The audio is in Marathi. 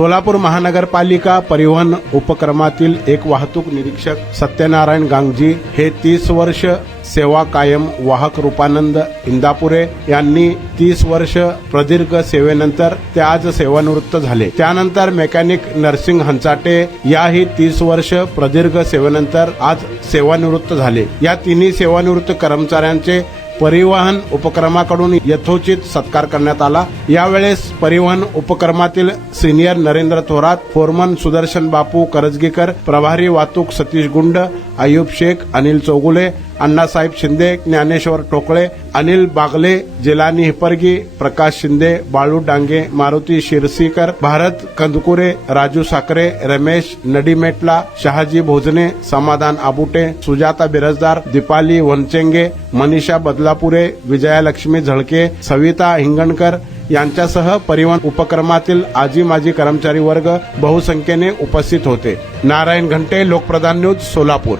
सोलापूर महानगरपालिका परिवहन उपक्रमातील एक वाहतूक निरीक्षक सत्यनारायण गांगजी हे 30 वर्ष सेवा कायम वाहक रूपानंद इंदापुरे यांनी 30 वर्ष प्रदीर्घ सेवेनंतर ते आज सेवानिवृत्त झाले। त्यानंतर मेकॅनिक नरसिंग हंचाटे याही 30 वर्ष प्रदीर्घ सेवेनंतर आज सेवानिवृत्त झाले। या तिन्ही सेवानिवृत्त कर्मचाऱ्यांचे परिवहन उपक्रमाकडून यथोचित सत्कार करण्यात आला। यावेळेस परिवहन उपक्रमातील सिनियर नरेंद्र थोरात, फोरमन सुदर्शन बापू करजगीकर, प्रभारी वाहतूक सतीश गुंड, अयूब शेख, अनिल चौगुले, अण्णासाहेब शिंदे, ज्ञानेश्वर टोकळे, अनिल बागले, जिलानी हिपर्गी, प्रकाश शिंदे, बाळू डांगे, मारुती शिरसीकर, भारत कंदकुरे, राजू साखरे, रमेश नडीमेटला, शहाजी भोजने, समाधान आबुटे, सुजाता बिरजदार, दीपाली वनचेंगे, मनीषा बदलापुरे, विजयालक्ष्मी झळके, सविता हिंगणकर यांच्यासह परिवहन उपक्रमातील आजी माजी कर्मचारी वर्ग बहुसंख्येने उपस्थित होते। नारायण घंटे, लोकप्रधान न्यूज, सोलापूर।